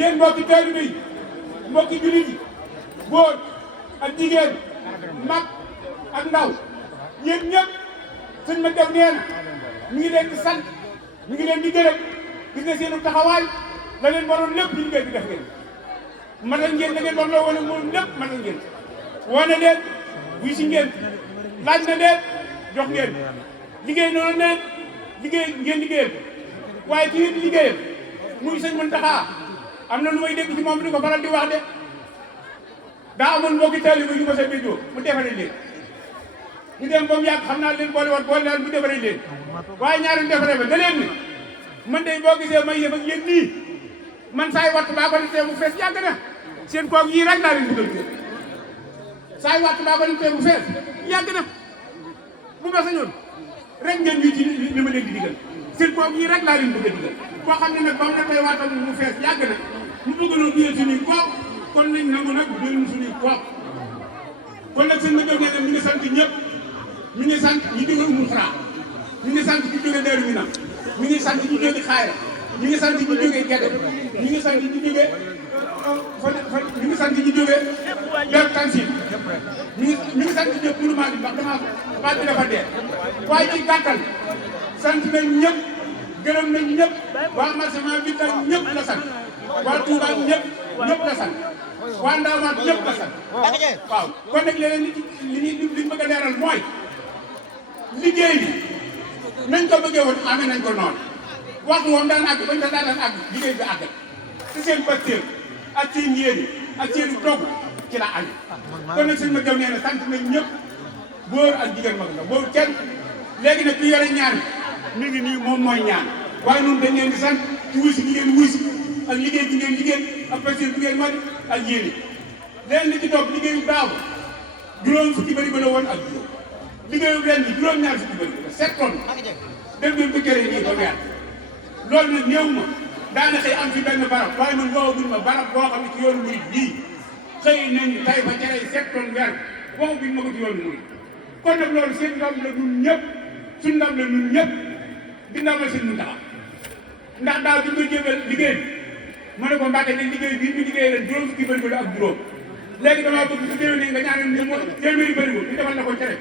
yéen mbokki taalibe yi mbokki jullit yi góor ak jigéen mag ak ndaw yéen ñëpp sëñ ma def nee na mi ngi leen di sant mi ngi leen di gërëm gis na seenu taxawaay la leen waroon lépp ñu ngeen di def ngeen matal ngeen da ngeen war loo wane moom lépp matal ngeen wane leen buy si ngeen laaj na leen jox ngeen liggéey noonu leen liggéey ngeen liggéeyal waaye ci yéen liggéeyal muy sëñ Mountakha am na lu may dégg ci moom di ko faral di wax de daa amoon mbokki taalibe yu ma sa béjoo mu defaree leen ñu dem ba mu yàgg xam naa leen boole daal mu defaree leen waaye ñaari defaree ba da leen ni man de boo gisee may yëf ak yéen nii man saay wattu baa ko tee mu fees yàgg na seen koog yii rek laa leen bëggal kër saay wattu baa ko tee mu fees yàgg na bu ma sañoon rek ngeen ñu ci li ma leen di digal seen koog yii rek laa leen bëgg a digal koo xam ne nag ba mu ne koy wattal mu fees yàgg na mu bëgg noo duyee suñuy koog kon nañ nangu nag duyee suñuy koog kon nag seen ma jóg ne mi ngi sant ñëpp mi ngi sant ñi jóge Umul Xuraa mi ngi sant ñi jóge Daaru Minam mi ngi sant ñi jóge Xaayra mi ngi sant ñi jóge Gede mi ngi sant ñi jóge mi ngi sant ñi jóge Daaru Tansil mi ngi sant ñëpp mënu maa di wax damaa baat bi dafa dee waaye ci gàttal sant nañ ñëpp gërëm nañ ñëpp waa marchement bi tam ñëpp la sant waa Touba ñëpp la sant waa Ndamaat ñëpp la sant waaw kon nag leneen li bëgg a leeral mooy liggéey bi nañ ko bëggee woon amee nañ ko noonu waxtu woon daan àgg bañ ko daan àgg liggéey bi àgg ci seen pasteur ak seen yéene ak seen togg ci la àgg kon nag sëñ ma jaw nee na sant nañ ñëpp góor ak jigéen mag la boobu kenn léegi nag ku yore ñaan mi ngi nii moom mooy ñaan waaye noonu dañ leen di sant ci wuusi gi ngeen wuusi ak liggéey bi ngeen liggéey ak pasteur bi ngeen mën ak yéene leen li ci topp liggéeyu daaw juróom fukki bëri ba la woon ak juróom liggéeyu ren bi juróom-ñaar fukki bëri ba 7 tonnes dem ngeen ko jëree nii ba weer loolu nag néew ma daana xëy am fi benn barab waaye man waxaguñ ma barab boo xam ne ci yoonu murid bii xëy nañ tay fa jëree 7 tonnes weer waxaguñ ma ko ci yoonu murid kon nag loolu seen ndam la ñun ñëpp suñ ndam la ñun ñëpp di ndamal seen ñu taxaw ndax daaw di ko jébal liggéey bi ma ne ko Mbàkke ne liggéey bii ñu liggéey ren juróom fukki bëri ba ak juróom léegi damaa bëgg su déwénee nga ñaanal ñu téeméeri bëri ñu defal na ko cere